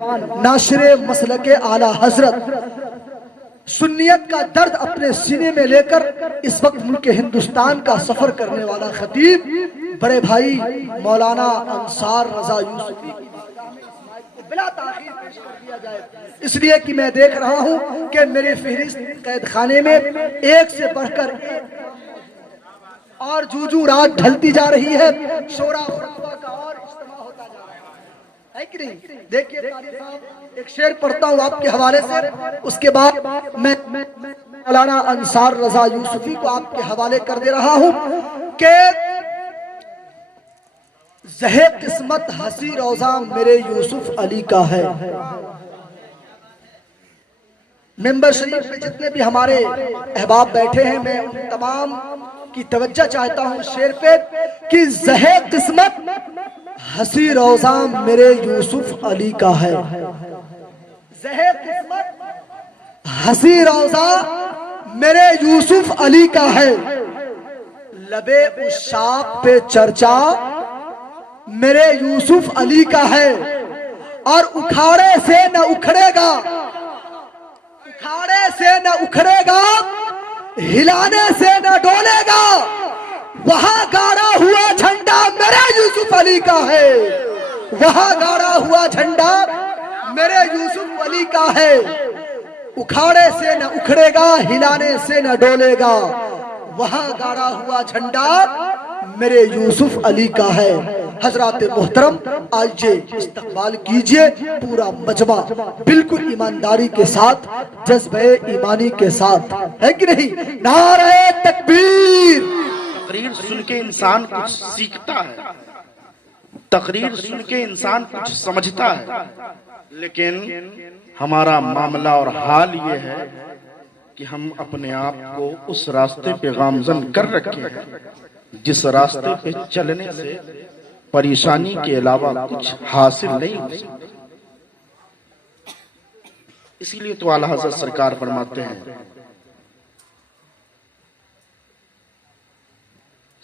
ناشر مسلک اعلی حضرت سنیت کا درد اپنے سینے میں لے کر اس وقت ملک ہندوستان کا سفر کرنے والا خطیب بڑے بھائی مولانا انصار رضا یوسفی کی بلا تاخیر پیش کر دیا جائے، اس لیے کہ میں دیکھ رہا ہوں کہ میری فہرست قید خانے میں ایک سے بڑھ کر اور جوجو رات ڈھلتی جا رہی ہے، شورا خطبہ کا اور اجتماع ہوتا جا رہا ہے کہ نہیں؟ دیکھیے قاری صاحب ایک شعر پڑھتا ہوں آپ کے حوالے سے، اس کے بعد میں مولانا انصار رضا یوسفی کو آپ کے حوالے کر دے رہا ہوں کہ زہے قسمت ہنسی روزہ میرے یوسف علی کا ہے۔ ممبر شریف میں جتنے بھی ہمارے احباب بیٹھے ہیں میں ان تمام کی توجہ چاہتا ہوں شعر پہ کہ زہے قسمت ہنسی روزہ میرے یوسف علی کا ہے۔ زہے قسمت ہنسی روزہ میرے یوسف علی کا ہے، لبے عشاق پہ چرچا میرے یوسف علی کا ہے، اور اکھاڑے سے نہ اکھڑے گا، اکھاڑے سے نہ اکھڑے گا، ہلانے سے نہ ڈولے گا، وہاں گاڑا ہوا جھنڈا میرے یوسف علی کا ہے، وہاں گاڑا ہوا جھنڈا میرے یوسف علی کا ہے، اکھاڑے سے نہ اکھڑے گا، ہلانے سے نہ ڈولے گا، وہاں گاڑا ہوا جھنڈا میرے یوسف علی کا ہے۔ حضرات محترم آئیے استقبال کیجئے پورا مجمع بالکل ایمانداری کے ساتھ، جذبہ ایمانی کے ساتھ، ہے کہ نہیں؟ نعرہ تکبیر۔ تقریر سن کے انسان کچھ سیکھتا ہے، تقریر سن کے انسان کچھ سمجھتا ہے، لیکن ہمارا معاملہ اور حال یہ ہے کہ ہم اپنے آپ کو اس راستے پہ گامزن کر رکھے ہیں جس راستے پہ چلنے سے پریشانی کے علاوہ کچھ حاصل نہیں ہو سکتا۔ اسی لیے تو اعلیٰ حضرت سرکار فرماتے ہیں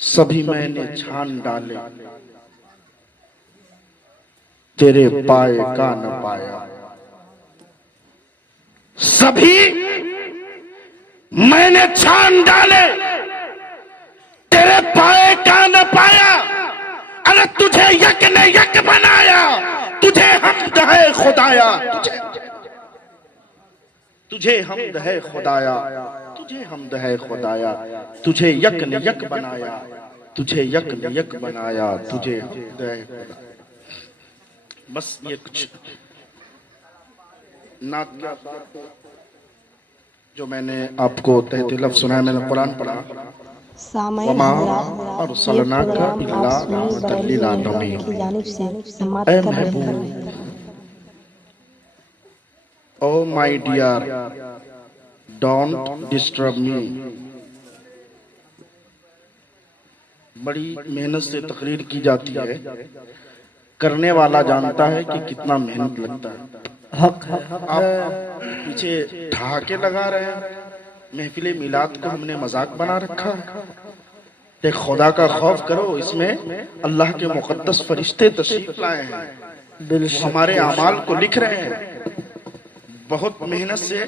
سبھی میں نے چھان ڈالے تیرے پائے کا نہ پایا، سبھی میں نے چھان ڈالے تیرے پائے کا نہ پایا، ارے تجھے یک نے یک بنایا، تجھے حمد ہے خدایا، تجھے حمد ہے خدایا، تجھے حمد ہے خدایا، تجھے یک نے یک بنایا، تجھے یک نے یک بنایا، تجھے حمد ہے خدایا۔ بس یہ کچھ نعت جو میں نے آپ کو تحت لفظ سنا ہے، میں نے قرآن پڑھا، وما ارسلناک الا رحمۃ للعالمین۔ اے محبوب، او مائی ڈیئر، ڈونٹ ڈسٹرب می۔ بڑی محنت سے تقریر کی جاتی ہے، کرنے والا جانتا ہے کہ کتنا محنت لگتا ہے۔ آپ پیچھے ٹھاکے لگا رہے ہیں، محفل میلاد کو ہم نے مذاق بنا رکھا ہے۔ ایک خدا کا خوف کرو، اس میں اللہ کے مقدس فرشتے تشریف لائے ہیں، ہمارے اعمال کو لکھ رہے ہیں۔ بہت محنت سے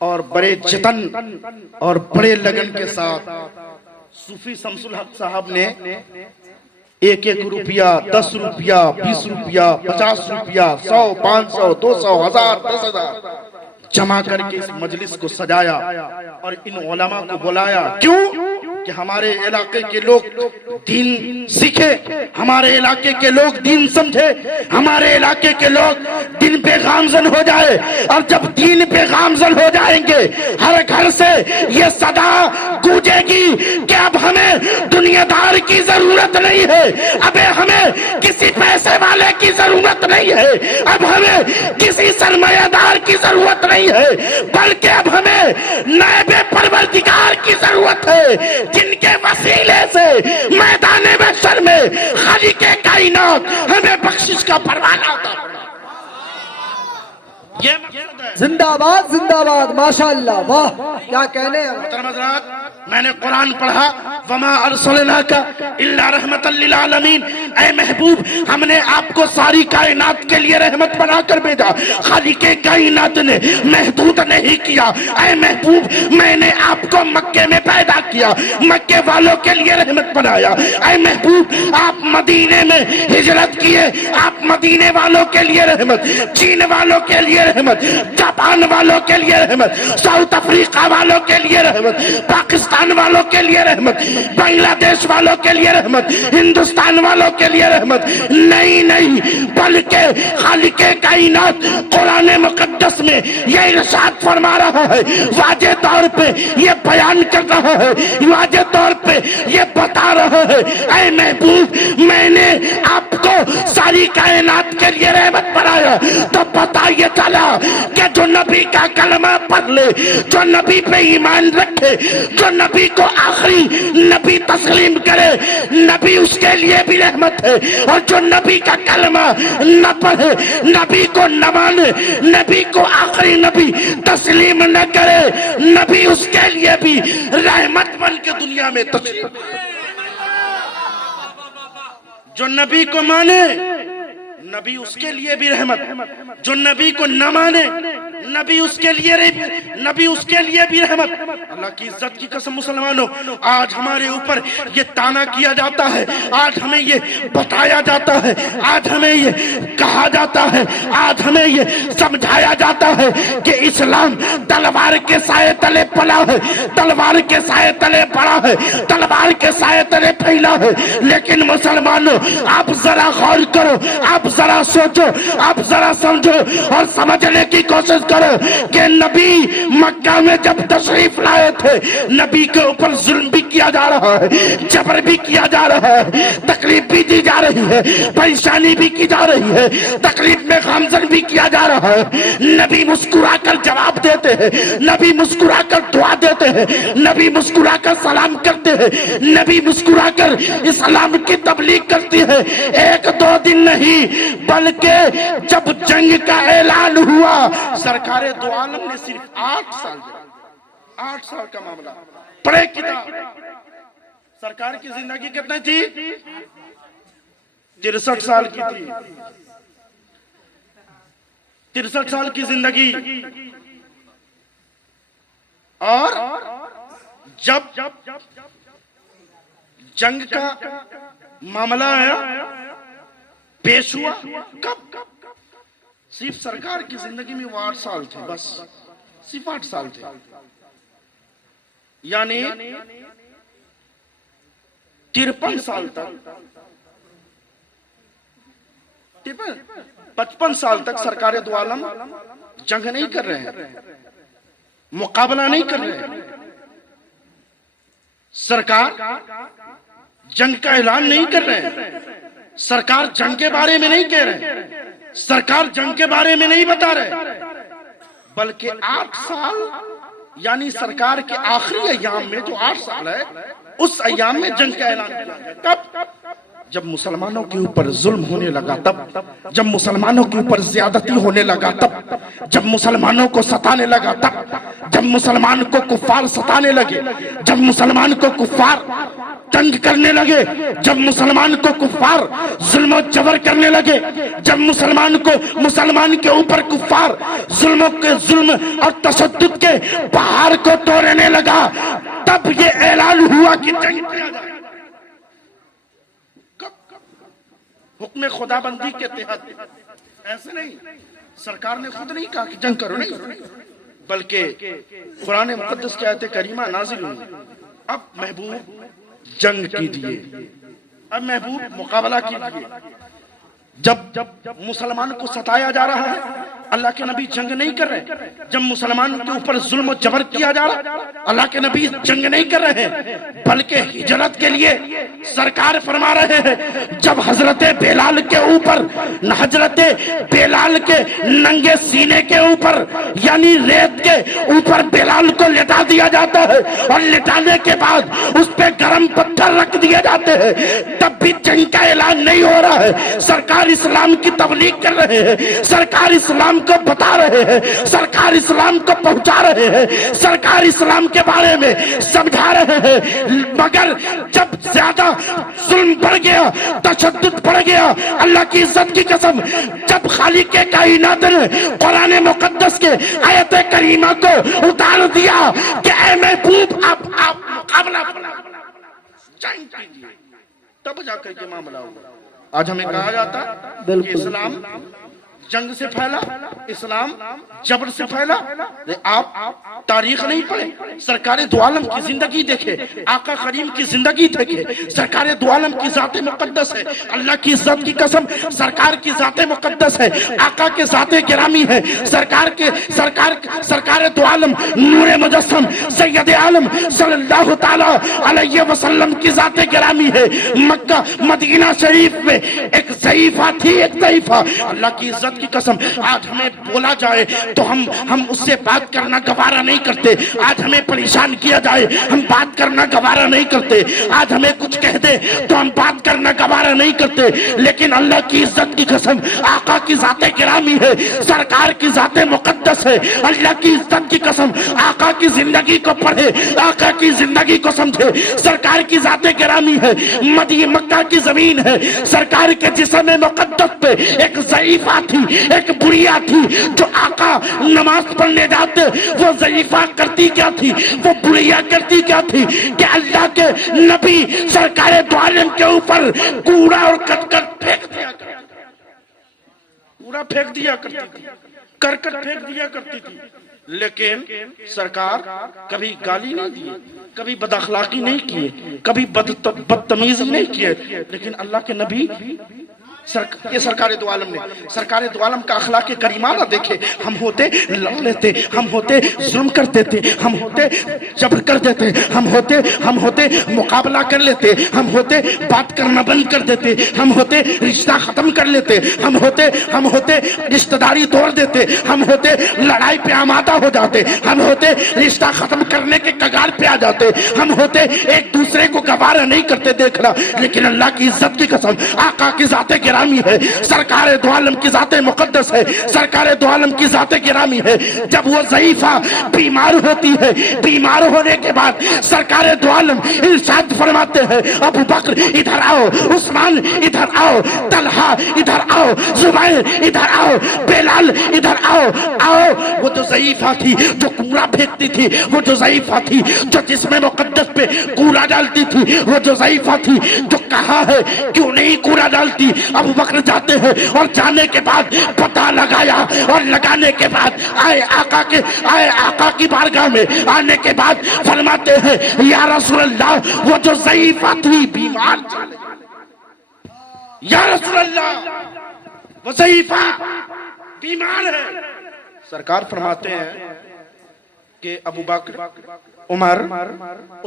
اور بڑے جتن اور بڑے لگن کے ساتھ صوفی شمس الحق صاحب نے ایک ایک روپیہ، 10 روپیہ، 20 روپیہ، 50 روپیہ، 100، 500، 200، 1000، 10,000 جمع کر کے اس مجلس کو سجایا اور ان علماء کو بلایا۔ کیوں؟ کہ ہمارے علاقے کے لوگ دین سیکھے، ہمارے علاقے کے لوگ دین سمجھے، ہمارے علاقے کے لوگ دین پہ گامزن ہو جائے، اور جب دین پہ گامزن ہو جائیں گے ہر گھر سے یہ صدا گونجے گی کہ اب ہمیں دنیا دار کی ضرورت نہیں ہے، اب ہمیں کسی پیسے والے کی ضرورت نہیں ہے، اب ہمیں کسی سرمایہ دار کی ضرورت نہیں ہے، بلکہ اب ہمیں نائب پروردگار کی ضرورت ہے، جن کے وسیلے سے میدان محشر میں خالق کائنات ہمیں بخشش کا پروانہ ہوتا ہے۔ یہ مقصد ہے۔ زندہ باد، زندہ باد، ماشاءاللہ، واہ کیا کہنے ہیں۔ محترم حضرات، میں نے قرآن پڑھا، وما ارسلناک الا رحمۃ للعالمین۔ اے محبوب، ہم نے آپ کو ساری کائنات کے لیے رحمت بنا کر بھیجا. خالق کائنات نے محدود نہیں کیا. اے محبوب میں نے آپ کو مکے میں پیدا کیا, مکے والوں کے لیے رحمت بنایا. اے محبوب آپ مدینے میں ہجرت کیے, آپ مدینے والوں کے لیے رحمت, چین والوں کے لیے رحمت, جاپان والوں کے لیے رحمت, ساؤتھ افریقہ والوں کے لیے رحمت, پاکستان والوں کے لیے رحمت, بنگلہ دیش والوں کے لیے رحمت, ہندوستان والوں کے لیے رحمت. نہیں بلکہ خالق کائنات قرآن مقدس میں یہ ارشاد فرما رہا ہے, واضح طور پہ یہ بیان کر رہا ہے, واضح طور پہ یہ بتا رہا ہے, اے محبوب میں نے آپ کو ساری کائنات کے لیے رحمت بنایا. تو پتہ یہ چلا کہ جو نبی کا کلمہ پڑھ لے, جو نبی پہ ایمان رکھے, جو نبی کو آخری نبی تسلیم کرے, نبی اس کے لیے بھی رحمت ہے. اور جو نبی کا کلمہ نہ پڑھے, نبی کو نہ مانے, نبی کو آخری نبی تسلیم نہ کرے, نبی اس کے لیے بھی رحمت بن کے دنیا میں تشریف. جو نبی کو مانے نبی اس کے لیے بھی رحمت, جو نبی کو نہ مانے نبی اس کے لیے بھی رحمت. اللہ کی عزت کی قسم مسلمانوں, آج ہمارے اوپر یہ تانا کیا جاتا ہے, آج ہمیں یہ بتایا جاتا ہے, آج ہمیں یہ کہا جاتا ہے, آج ہمیں یہ سمجھایا جاتا ہے کہ اسلام تلوار کے سائے تلے پلا ہے, تلوار کے سائے تلے پڑا ہے, تلوار کے سائے تلے پھیلا ہے. لیکن مسلمانوں آپ ذرا غور کرو, آپ ذرا سوچو, آپ ذرا سمجھو اور سمجھنے کی کوشش کرو کہ نبی مکہ میں جب تشریف لائے تھے, نبی کے اوپر ظلم بھی کیا جا رہا ہے, جبر بھی کیا جا رہا ہے, تکلیف بھی دی جا رہی ہے, پریشانی بھی کی جا رہی ہے, تکلیف میں غمزن بھی کیا جا رہا ہے. نبی مسکرا کر جواب دیتے ہیں, نبی مسکرا کر دعا دیتے ہیں, نبی مسکرا کر سلام کرتے ہیں, نبی مسکرا کر اسلام کی تبلیغ کرتی ہے. ایک دو دن نہیں بلکہ جب جنگ کا اعلان ہوا, سرکار دو عالم نے صرف 8 سال 8 سال کا معاملہ پڑھے کتاب. سرکار کی زندگی کتنی تھی؟ 63 سال کی تھی. 63 سال کی زندگی. اور جب جنگ کا معاملہ آیا, پیش ہوا, کب صرف سرکار کی زندگی میں وہ 8 سال تھے, بس صرف 8 سال تھے. یعنی 53 سال تک 55 سال تک سرکار دو عالم جنگ نہیں کر رہے ہیں, مقابلہ نہیں کر رہے ہیں. سرکار جنگ کا اعلان نہیں کر رہے ہیں, سرکار جنگ کے بارے میں نہیں کہہ رہے ہیں, سرکار جنگ کے بارے میں نہیں بتا رہے, بلکہ 8 سال یعنی سرکار کے آخری ایام میں جو 8 سال ہے, اس ایام میں جنگ کا اعلان کیا. کب؟ جب مسلمانوں کے اوپر ظلم ہونے لگا, تب جب مسلمانوں کے اوپر زیادتی ہونے لگا, تب جب مسلمانوں کو ستانے لگا, تب جب مسلمان کو کفار ستانے لگے, جب مسلمان کو کفار تنگ کرنے لگے, جب مسلمان کو کفار ظلم و جبر کرنے لگے, جب مسلمان کے اوپر کفار ظلم اور تشدد کے پہاڑ کو توڑنے لگا, تب یہ اعلان ہوا کہ جنگ کیا جائے. حکم خدا بندی کے تحت, ایسے نہیں, سرکار نے خود نہیں کہا کہ جنگ کرو, نہیں, بلکہ قرآن مقدس کی آیت کریمہ نازل ہوئی. اب محبوب جنگ کیجئے, اب محبوب مقابلہ کیجئے. جب مسلمان کو ستایا جا رہا ہے, اللہ کے نبی جنگ نہیں کر رہے. جب مسلمان کے اوپر ظلم و جبر کیا جا رہا, اللہ کے نبی جنگ نہیں کر رہے ہیں, بلکہ ہجرت کے لیے سرکار فرما رہے ہیں. جب حضرت بلال کے ننگے سینے کے اوپر یعنی ریت کے اوپر بلال کو لٹا دیا جاتا ہے, اور لٹانے کے بعد اس پہ گرم پتھر رکھ دیے جاتے ہیں, تب بھی جنگ کا اعلان نہیں ہو رہا ہے. سرکار اسلام کی تبلیغ کر رہے ہیں, سرکار اسلام اسلام کو بتا رہے ہیں, سرکار اسلام کو پہنچا رہے ہیں, سرکار اسلام کے بارے میں سمجھا رہے ہیں. مگر جب زیادہ ظلم بڑھ گیا, تشدد بڑھ گیا, اللہ کی عزت کی قسم, جب خالق کائنات نے قرآن مقدس کے آیت کریمہ کو اتار دیا کہ اے محبوب آپ مقابلہ تب جا کر کے معاملہ ہوگا. آج ہمیں کہا جاتا کہ اسلام جنگ سے پھیلا, اسلام جبر سے پھیلا. آپ تاریخ نہیں پڑھیں, سرکار دو عالم کی زندگی دیکھیں, آقا کریم کی زندگی دیکھیں. سرکار دو عالم کی ذات مقدس ہے, اللہ کی عزت کی قسم سرکار کی ذات مقدس ہے, آقا کے ذات گرامی ہے. سرکار دو عالم نور مجسم سید عالم صلی اللہ تعالی علیہ وسلم کی ذات گرامی ہے. مکہ مدینہ شریف میں ایک ضعیفہ تھی, ایک ضعیفہ. اللہ کی عزت کی قسم آج ہمیں بولا جائے تو ہم اس سے بات کرنا گوارا نہیں کرتے. آج ہمیں پریشان کیا جائے ہم بات کرنا گوارا نہیں کرتے. آج ہمیں کچھ کہہ دے تو ہم بات کرنا گوارا نہیں کرتے. لیکن اللہ کی عزت کی قسم آقا کی ذات گرامی ہے, سرکار کی ذات مقدس ہے. اللہ کی عزت کی قسم آقا کی زندگی کو پڑھے, آقا کی زندگی کو سمجھے. سرکار کی ذات گرامی ہے, مکہ کی زمین ہے. سرکار کے جسم مقدس پہ ایک ضعیفہ تھی, ایک بڑھیا تھی. جو آقا نماز پڑھنے جاتے وہ ضعیفہ کرتی کیا تھی, وہ بڑھیا کرتی کیا تھی کہ اللہ کے نبی سرکار دو عالم کے اوپر کوڑا اور کرکٹ پھینک دیا کرتی, کوڑا پھینک دیا کرتی تھی, کرکٹ پھینک دیا کرتی تھی. لیکن سرکار کبھی گالی نہیں دی, کبھی بد اخلاقی نہیں کیے, کبھی بدتمیزی نہیں کیے. لیکن اللہ کے نبی یہ سرکار دو عالم نے سرکار دو عالم کا اخلاق کریمانہ دیکھے. ہم ہوتے لڑ لیتے, ہم ہوتے ظلم کر دیتے, ہم ہوتے جبر کر دیتے, ہم ہوتے مقابلہ کر لیتے, ہم ہوتے بات کرنا بند کر دیتے, ہم ہوتے رشتہ ختم کر لیتے, ہم ہوتے رشتہ داری توڑ دیتے, ہم ہوتے لڑائی پہ آمادہ ہو جاتے, ہم ہوتے رشتہ ختم کرنے کے کگار پہ آ جاتے, ہم ہوتے ایک دوسرے کو گوارا نہیں کرتے دیکھنا. لیکن اللہ کی عزت کی قسم آقا کی ذات گرامی ہے, سرکار دو عالم کی ذات مقدس ہے, سرکار دو عالم کی ذات گرامی ہے. جب وہ ضعیفہ بیمار ہوتی ہے, بیمار ہونے کے بعد سرکار دو عالم ارشاد فرماتے ہیں ابو بکر ادھر آؤ, عثمان ادھر آؤ, طلحہ ادھر آؤ, زبیر ادھر آؤ, بلال ادھر آؤ. وہ جو ضعیفہ تھی جو کوڑا پھینکتی تھی, وہ جو ضعیفہ تھی جو جسم مقدس پہ کوڑا ڈالتی تھی, وہ جو ضعیفہ تھی جو کہا ہے کیوں نہیں کوڑا ڈالتی. ابو بکر جاتے ہیں اور جانے کے بعد پتہ لگایا, اور لگانے کے بعد آئے آقا کی بارگاہ میں. آنے کے بعد فرماتے ہیں یا رسول اللہ وہ جو ضعیفہ تھی بیمار, یا رسول اللہ وہ ضعیفہ بیمار ہے. سرکار فرماتے ہیں کہ ابو بکر, عمر,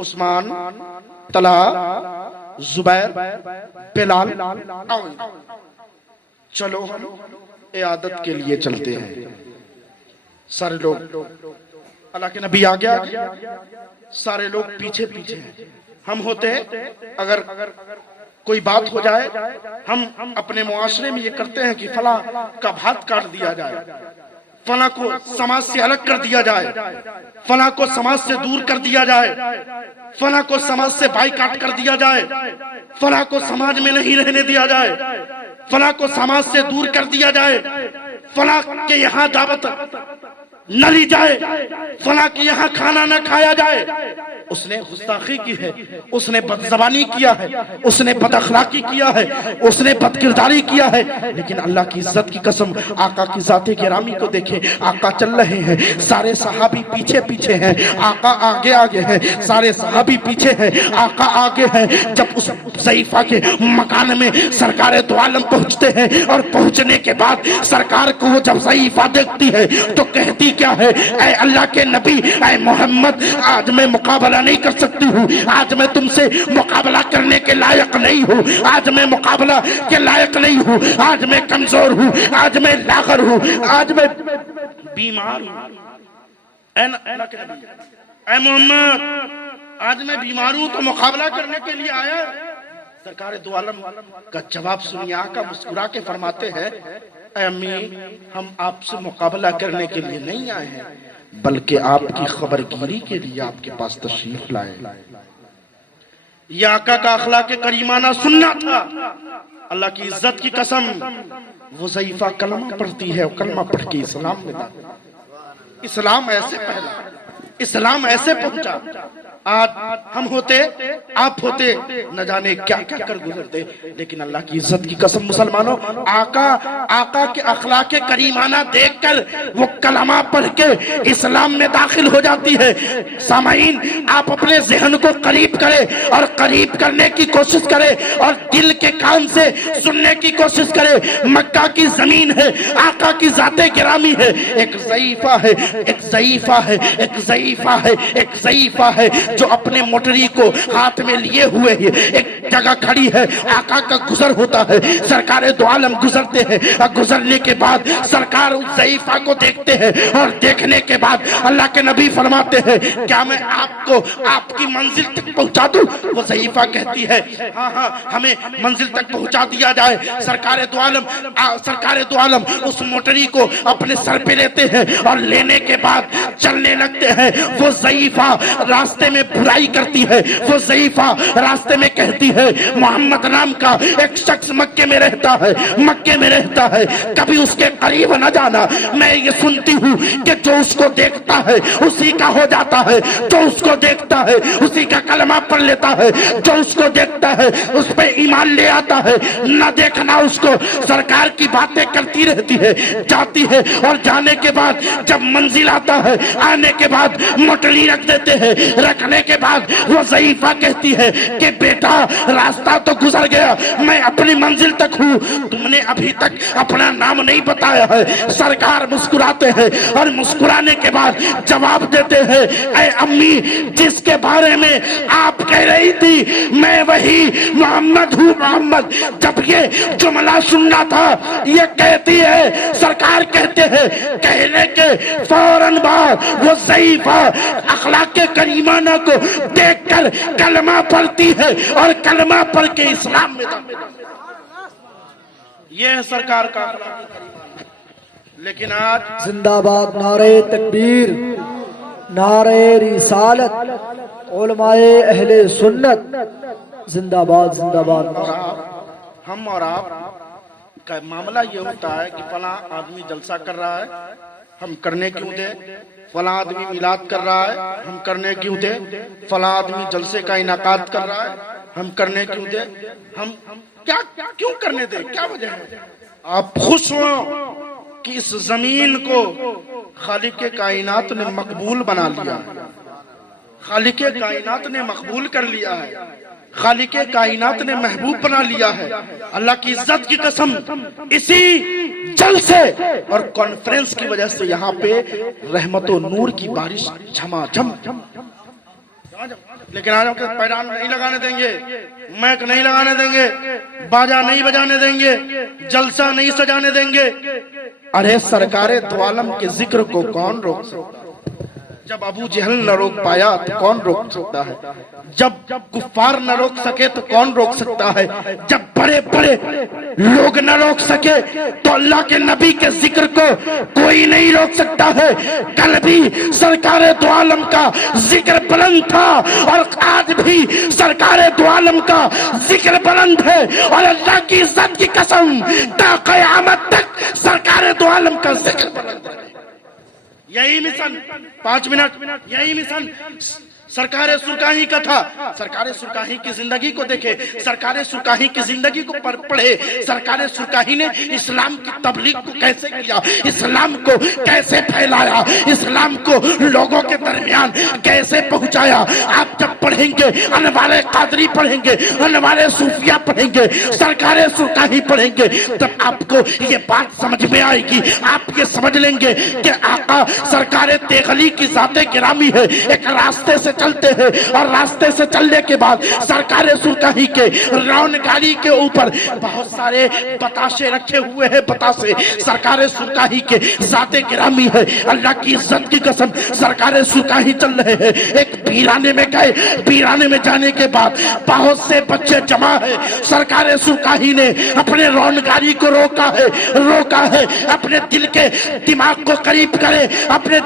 عثمان, طلحہ, زبیر, بلال آؤ, چلو ہم عیادت کے لیے چلتے ہیں. سارے لوگ اللہ کے نبی آگے آگے, سارے لوگ پیچھے پیچھے ہیں. ہم ہوتے اگر کوئی بات ہو جائے, ہم اپنے معاشرے میں یہ کرتے ہیں کہ فلاں کا ہاتھ کاٹ دیا جائے, فلاں کو سماج سے الگ کر دیا جائے, فلاں کو سماج سے دور کر دیا جائے, فلاں کو سماج سے بائیکاٹ کر دیا جائے, فلاں کو سماج میں نہیں رہنے دیا جائے, فلاں کو سماج سے دور کر دیا جائے, فلاں کے یہاں دعوت نہ لی جائے, فلاں کے یہاں کھانا نہ کھایا جائے. اس نے گستاخی کی ہے, اس نے بد زبانی کیا ہے, اس نے بد اخلاقی کیا ہے, اس نے بد کرداری کیا ہے. لیکن اللہ کی عزت کی قسم آقا کی ذات گرامی کو دیکھیں, آقا چل رہے ہیں, سارے صحابی پیچھے پیچھے ہیں, آقا آگے آگے ہیں, سارے صحابی پیچھے ہیں, آقا آگے ہیں. جب اس ضعیفہ کے مکان میں سرکار دو عالم پہنچتے ہیں, اور پہنچنے کے بعد سرکار کو وہ جب ضعیفہ دیکھتی ہے تو کہتی کیا ہے, اے اللہ کے نبی, اے محمد, آج میں مقابلہ نہیں کر سکتی ہوں, آج میں تم سے مقابلہ کرنے کے لائق نہیں ہوں, آج میں مقابلہ کے لائق نہیں ہوں, آج میں کمزور ہوں, آج میں لاغر ہوں, آج میں بیمار ہوں. اے محمد, آج میں بیمار ہوں تو مقابلہ کرنے کے لیے آیا. سرکار دو عالم کا جواب سنیے. آقا مسکرا کے فرماتے ہیں اے امی ہم آپ سے مقابلہ کرنے کے لیے نہیں آئے ہیں بلکہ آپ کی خبرگیری کے لیے آپ کے پاس تشریف لائے. یہ آقا کا اخلاق کریمانہ سننا تھا. اللہ کی عزت کی قسم وظیفہ کلمہ پڑھتی ہے, کلمہ پڑھ کے اسلام میں داخل. اسلام ایسے پہلا, اسلام ایسے پہنچا. آج ہم ہوتے, آپ ہوتے, نہ جانے کیا کیا کر گزرتے. لیکن اللہ کی عزت کی قسم مسلمانوں, آقا کے اخلاق کریمانہ دیکھ کر وہ کلمہ پڑھ کے اسلام میں داخل ہو جاتی ہے. سامعین آپ اپنے ذہن کو قریب کرے اور قریب کرنے کی کوشش کرے اور دل کے کان سے سننے کی کوشش کرے. مکہ کی زمین ہے, آقا کی ذات گرامی ہے, ایک ضعیفہ ہے, ایک ضعیفہ ہے, ایک ضعیفہ ہے, ایک ضعیفہ ہے جو اپنے موٹری کو ہاتھ میں لیے ہوئے ایک جگہ کھڑی ہے. آقا کا گزر ہوتا ہے, سرکار دو عالم گزرتے ہیں, اور گزرنے کے بعد سرکار اس ضعیفہ کو دیکھتے ہیں اور دیکھنے کے بعد اللہ کے نبی فرماتے ہیں کیا میں آپ کو آپ کی منزل تک پہنچا دوں؟ وہ ضعیفہ کہتی ہے ہاں ہاں ہمیں منزل تک پہنچا دیا جائے. سرکار دو عالم اس موٹری کو اپنے سر پہ لیتے ہیں اور لینے کے بعد چلنے لگتے ہیں. وہ ضعیفہ راستے میں برائی کرتی ہے, وہ ضعیفہ راستے میں کہتی ہے محمد نام کا ایک شخص مکے میں رہتا ہے, کبھی اس کے قریب نہ جانا. میں یہ سنتی ہوں کہ جو اس کو دیکھتا ہے اسی کا ہو جاتا ہے, جو اس کو دیکھتا ہے اسی کا کلمہ پڑھ لیتا ہے, جو اس کو دیکھتا ہے اس پہ ایمان لے آتا ہے. نہ دیکھنا اس کو. سرکار کی باتیں کرتی رہتی ہے, جاتی ہے, اور جانے کے بعد جب منزل آتا ہے, آنے کے بعد موٹری رکھ دیتے ہیں. رکھنے کے بعد وہ ضعیفہ کہتی ہے کہ بیٹا راستہ تو گزر گیا, میں اپنی منزل تک ہوں, تم نے ابھی تک اپنا نام نہیں بتایا ہے. سرکار مسکراتے ہیں اور مسکرانے کے بعد جواب دیتے ہیں اے امی جس کے بارے میں آپ کہہ رہی تھی میں وہی محمد ہوں. محمد جب یہ جملہ سننا تھا یہ کہتی ہے, سرکار کہتے ہیں کہنے کے فوراً بعد وہ ضعیفہ اخلاق کریمانہ کو دیکھ کر کلمہ پڑھتی ہے اور کلمہ پڑھ کے اسلام میں داخل. یہ ہے سرکار کا اخلاق. لیکن آج زندہ باد نعرہ تکبیر, نعرہ رسالت, علماء اہل سنت, زندہ باد زندہ باد. ہم اور آپ کا معاملہ یہ ہوتا ہے کہ فلاں آدمی جلسہ کر رہا ہے ہم کرنے کیوں دیں, فلاں آدمی میلاد کر رہا ہے ہم کرنے کیوں دیں, فلاں آدمی جلسے کا انعقاد کر رہا ہے ہم کرنے کیوں دیں. ہم کیا کیوں کرنے دیں, کیا وجہ ہے؟ آپ خوش ہوں کہ اس زمین کو خالق کائنات نے مقبول بنا لیا, خالق کائنات نے مقبول کر لیا ہے, خالق کائنات نے محبوب بنا لیا ہے. اللہ کی عزت کی قسم اسی جلسے اور کانفرنس کی وجہ سے یہاں پہ رحمت و نور کی بارش جھما جھم. لیکن آج ہم پیران نہیں لگانے دیں گے, میک نہیں لگانے دیں گے, باجا نہیں بجانے دیں گے, جلسہ نہیں سجانے دیں گے. ارے سرکار دو عالم کے ذکر کو کون روک سکتا؟ جب ابو جہل نہ روک پایا تو کون روک سکتا ہے؟ جب کفار نہ روک سکے تو کون روک سکتا ہے؟ جب بڑے بڑے لوگ نہ روک سکے تو اللہ کے نبی کے ذکر کو کوئی نہیں روک سکتا ہے. کل بھی سرکار دو عالم کا ذکر بلند تھا اور آج بھی سرکار دو عالم کا ذکر بلند ہے, اور اللہ کی عزت کی قسم تا قیامت تک سرکار دو عالم کا ذکر بلند ہے. یہی مشن 5 منٹ, یہی مشن سرکار سرکاہی کا تھا. سرکار سرکاہی کی زندگی کو دیکھے, سرکار سرکاہی کی زندگی کو پڑھے. سرکار سرکاہی نے اسلام کی تبلیغ کو کیسے کیا, اسلام کو کیسے پھیلایا, اسلام کو لوگوں کے درمیان کیسے پہنچایا. آپ جب پڑھیں گے انوار قادری پڑھیں گے, انوار صوفیہ پڑھیں گے, سرکار سرکاہی پڑھیں گے, تب آپ کو یہ بات سمجھ میں آئے گی. آپ یہ سمجھ لیں گے کہ آقا سرکار تیغلی کی ذات گرامی ہے, ایک راستے سے چلتے ہیں اور راستے سے چلنے کے بعد سرکار سرکاہی کے رون گاڑی کے اوپر بہت سارے بتاشے رکھے ہوئے ہیں. بتاشے سرکار سرکاہی کے ذات گرامی ہے. اللہ کی عزت کی قسم سرکار سرکاہی چل رہے ہیں. ایک ویرانے میں گئے. ویرانے میں جانے کے بعد بہت سے بچے جمع ہے. سرکار سرکاہی نے اپنے رون گاڑی کو روکا ہے. اپنے دل کے دماغ کو قریب کرے, اپنے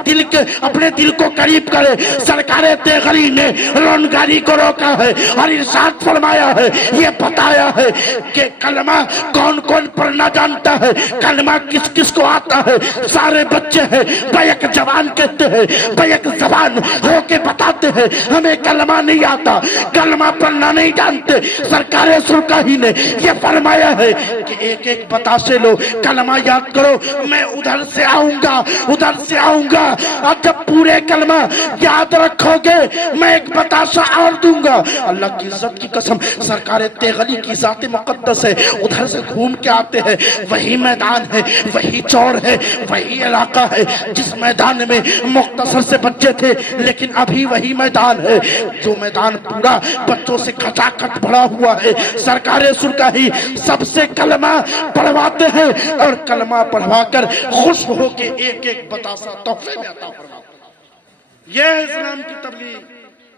دل کو قریب کرے. سرکار تیغری نے رون گاڑی کو روکا ہے اور ارشاد فرمایا ہے, یہ بتایا ہے کہ کلمہ کون کون پڑھنا جانتا ہے, کلمہ کس کس کو آتا ہے. سارے بچے ہیں بیک زبان کہتے ہیں, بیک زبان ہو کے بتاتے ہیں ہمیں کلمہ نہیں آتا, کلمہ پڑھنا نہیں جانتے. سرکار سرکاہی نے یہ فرمایا ہے کہ ایک ایک بتاشے لو, کلمہ یاد کرو, میں ادھر سے آؤں گا اور جب پورے کلمہ یاد رکھو گے میں ایک بتاشا اور دوں گا. اللہ کی عزت کی قسم سرکار تیغلی کی ذات مقدس ہے. ادھر سے گھوم کے آتے ہیں, وہی میدان ہے, وہی چوڑ ہے, وہی علاقہ ہے جس میدان میں مختصر سے بچے تھے, لیکن ابھی وہی میدان ہے جو میدان پورا بچوں سے کھچاکھچ بھرا ہوا ہے. سرکار سرکاہی سب سے کلمہ پڑھواتے ہیں اور کلمہ پڑھوا کر خوش ہو کے ایک ایک بتاسا تحفے میں عطا فرماتے ہیں. یہ ہے اسلام کی تبلیغ.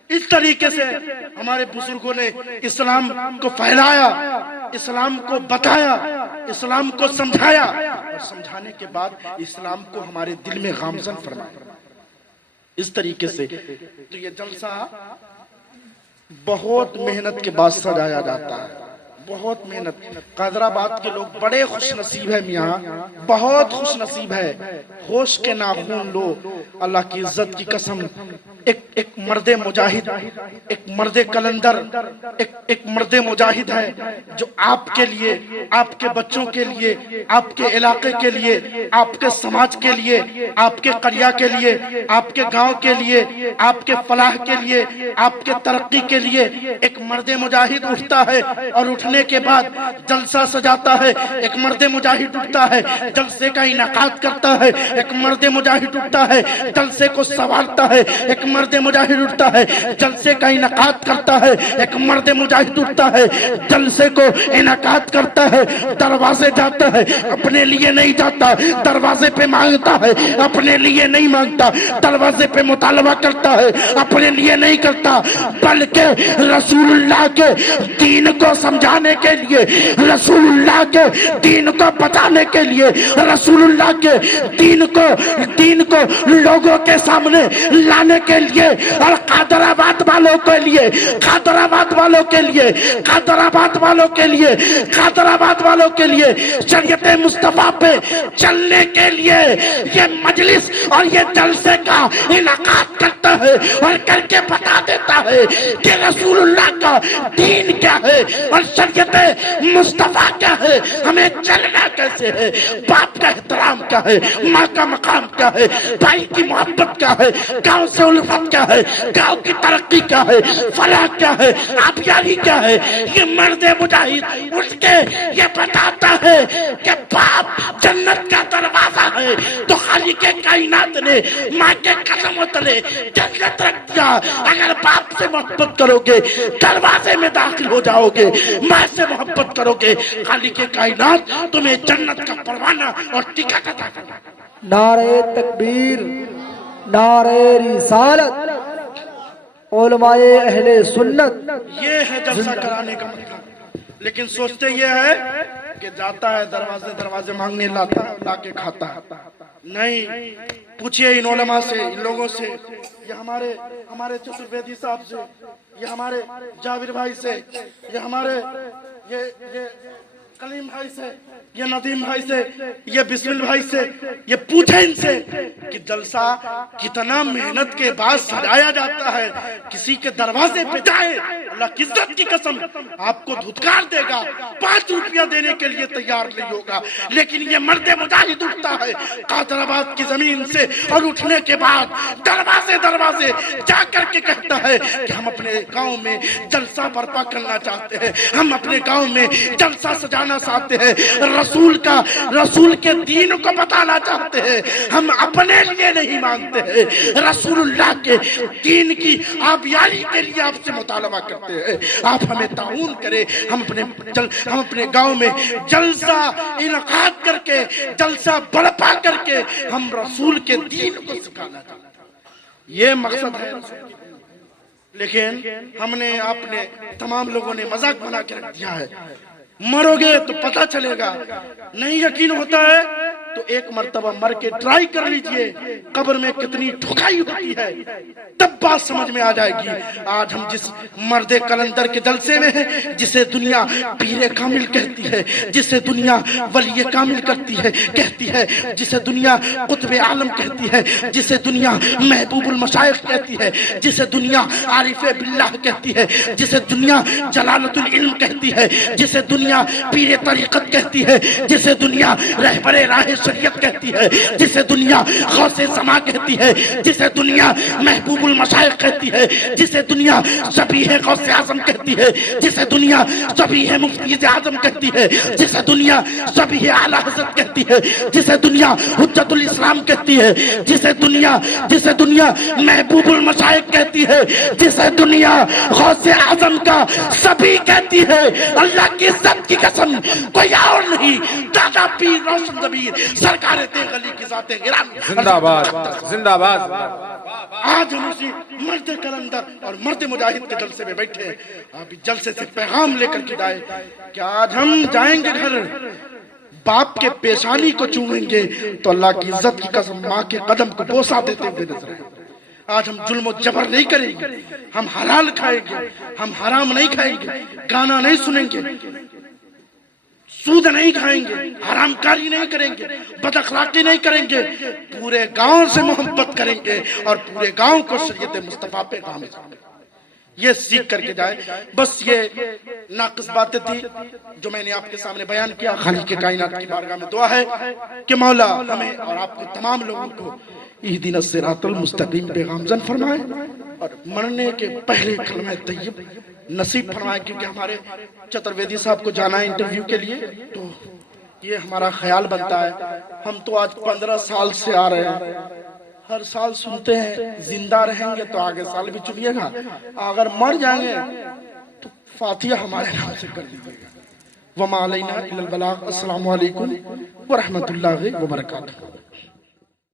اس طریقے سے ہمارے بزرگوں نے اسلام کو پھیلایا, اسلام کو بتایا, اسلام کو سمجھایا اور سمجھانے کے بعد اسلام کو ہمارے دل میں گامزن فرمایا. اس طریقے سے تو یہ جلسہ بہت محنت کے بعد سجایا جاتا ہے, بہت محنت. قادر آباد کے لوگ بڑے خوش نصیب ہیں میاں, بہت خوش نصیب ہے. ہوش کے ناخون لو, اللہ کی عزت کی قسم. ایک مرد مجاہد, ایک مرد کلندر, ایک مرد مجاہد ہے جو آپ کے لیے, آپ کے بچوں کے لیے, آپ کے علاقے کے لیے, آپ کے سماج کے لیے, آپ کے قریہ کے لیے, آپ کے گاؤں کے لیے, آپ کے فلاح کے لیے, آپ کے ترقی کے لیے ایک مرد مجاہد اٹھتا ہے اور اٹھنے کے بعد جلسہ سجاتا ہے. ایک مرد مجاہد اٹھتا ہے, جلسے کا انعقاد کرتا ہے. ایک مرد مجاہد اٹھتا ہے, جلسے کو سنوارتا ہے. ایک مرد مجاہد اٹھتا ہے, جلسے کا انعقاد کرتا ہے. ایک مرد مجاہد اٹھتا ہے, جلسے کو انعقاد کرتا ہے. دروازے جاتا ہے, اپنے لیے نہیں جاتا, دروازے پہ مانگتا ہے, اپنے لیے نہیں مانگتا. دروازے پہ مطالبہ کرتا ہے, اپنے لیے نہیں کرتا, بلکہ رسول اللہ کے دین کو سمجھانے کے لیے, رسول اللہ کے دین کو بتانے کے لیے, رسول اللہ کے دین کو لوگوں کے سامنے لانے کے لیے, اور قادر آباد والوں کے لیے, قادر آباد والوں کے لیے, قادر آباد والوں کے لیے, قادر آباد والوں کے لیے شریعت مصطفیٰ پہ چلنے کے لیے یہ مجلس اور یہ جلسے کا انعقاد کرتا ہے اور کر کے بتا دیتا ہے کہ رسول اللہ کا دین کیا ہے اور شریعت مصطفیٰ کیا ہے, ہمیں چلنا کیسے ہے, باپ کا احترام کیا ہے, ماں کا مقام کیا ہے, بھائی کی محبت کیا ہے, گاؤں سے الفت کیا ہے, گاؤں کی ترقی کیا ہے, فلاح کیا ہے, آبیاری کیا ہے. یہ مرد مجاہد اٹھ کے یہ بتاتا ہے کہ باپ جنت کا دروازہ ہے, تو خالق کائنات نے ماں کے قدموں تلے جنت رکھ دیا. اگر باپ سے محبت کرو گے دروازے میں داخل ہو جاؤ گے, ماں سے محبت کرو گے خالق کائنات تمہیں جنت کا پروانہ اور ٹکٹ عطا کرے گا. نعرہ تکبیر, نعرہ رسالت, علماء اہل سنت. یہ ہے جلسہ کرانے کا مطلب. لیکن سوچتے یہ ہے کہ جاتا ہے دروازے مانگنے, لاتا ہے, لا کے کھاتا ہے. نہیں, پوچھئے ان علماء سے, ان لوگوں سے, یہ ہمارے چترویدی صاحب سے, یہ ہمارے جابر بھائی سے, یہ ہمارے یہ کلیم بھائی سے, یہ ندیم بھائی سے, یہ بسمل بھائی سے, یہ پوچھیں ان سے کہ جلسہ کتنا محنت کے بعد سجایا جاتا ہے. کسی کے دروازے پہ جائے, اللہ کی عزت کی قسم آپ کو دھتکار دے گا, 5 روپیہ دینے کے لیے تیار نہیں ہوگا. لیکن یہ مرد مجاہد اٹھتا ہے قادر آباد کی زمین سے, اور اٹھنے کے بعد دروازے دروازے جا کر کے کہتا ہے کہ ہم اپنے گاؤں میں جلسہ برپا کرنا چاہتے ہیں, ہم اپنے گاؤں میں جلسہ سجانا چاہتے ہیں, رسول کے دین کو بتانا چاہتے ہیں, ہم اپنے لیے نہیں مانتے ہیں, رسول اللہ کے دین کی آبیاری کے لیے آپ سے مطالبہ کرتے ہیں, آپ ہمیں تعاون کریں, ہم اپنے گاؤں میں جلسہ انعقاد کر کے, جلسہ برپا کر کے ہم رسول کے دین کو سکھانا چاہتے ہیں. یہ مقصد ہے. لیکن ہم نے, آپ نے, تمام لوگوں نے مذاق بنا کے رکھ دیا ہے, مرو گے تو پتہ چلے گا. نہیں یقین ہوتا ہے تو ایک مرتبہ مر کے ٹرائی کر لیجئے قبر میں کتنی ٹھکائی ہوتی ہے, تب بات سمجھ میں آ جائے گی. آج ہم جس مرد کلندر کے جلسے میں ہیں, جسے دنیا پیر کامل کہتی ہے, جسے دنیا ولی کامل کہتی ہے, جسے دنیا قطب عالم کہتی ہے, جسے دنیا محبوب المشائخ کہتی ہے, جسے دنیا عارف باللہ کہتی ہے, جسے دنیا جلالت العلم کہتی ہے, جسے دنیا پیر طریقت کہتی ہے, جسے دنیا رہبر راہ شریعت کہتی ہے, جسے دنیا غوث سما کہتی ہے, جسے دنیا محبوب المشائخ کہتی ہے, جسے دنیا شبیہ غوث اعظم کہتی ہے, جسے دنیا شبیہ مفتی اعظم کہتی ہے, جسے دنیا شبیہ اعلی حضرت کہتی ہے, جسے دنیا حجت الاسلام کہتی ہے, جسے دنیا محبوب المشائخ کہتی ہے, جسے دنیا غوث اعظم کا سبھی کہتی ہے. اللہ کی عزت کی قسم کوئی اور نہیں, دادا پیر روشن ضمیر سرکار تیغ علی کی ذات گرامی زندہ باد, زندہ باد. آج ہم اسی مرد کلندر اور مرد مجاہد کے جلسے میں بیٹھے ہیں. آپ جلسے سے پیغام لے کر کے آئے کہ آج ہم جائیں گے گھر, باپ کے پیشانی کو چومیں گے تو اللہ کی عزت کی قسم ماں کے قدم کو بوسہ دیتے ہوئے نظر آئے. آج ہم ظلم و جبر نہیں کریں گے, ہم حلال کھائیں گے, ہم حرام نہیں کھائیں گے, گانا نہیں سنیں گے, سود نہیں کھائیں گے, حرام کاری نہیں کریں گے, بد اخلاقی نہیں کریں گے, پورے گاؤں سے محبت کریں گے اور پورے گاؤں کو شریعت مصطفیٰ پہ کام کریں گے. یہ سیکھ کر کے جائے. بس یہ ناقص باتیں تھی جو میں نے آپ کے سامنے بیان کیا. خالق کائنات کی بارگاہ میں دعا ہے کہ مولا ہمیں اور آپ کو تمام لوگوں کو اہدنا الصراط المستقیم پہ گامزن فرمائے اور مرنے کے پہلے کلمہ طیب نصیب فرمائے. کیونکہ ہمارے چترویدی صاحب کو جانا ہے انٹرویو کے لیے, تو یہ ہمارا خیال بنتا ہے. ہم تو آج 15 سال سے آ رہے ہیں, ہر سال سنتے ہیں زندہ رہیں گے تو آگے سال بھی چلیے گا, اگر مر جائیں گے تو فاتحہ ہمارے نام سے کر دیجیے گا. وما علینا الا البلاغ. السلام علیکم ورحمۃ اللہ وبرکاتہ.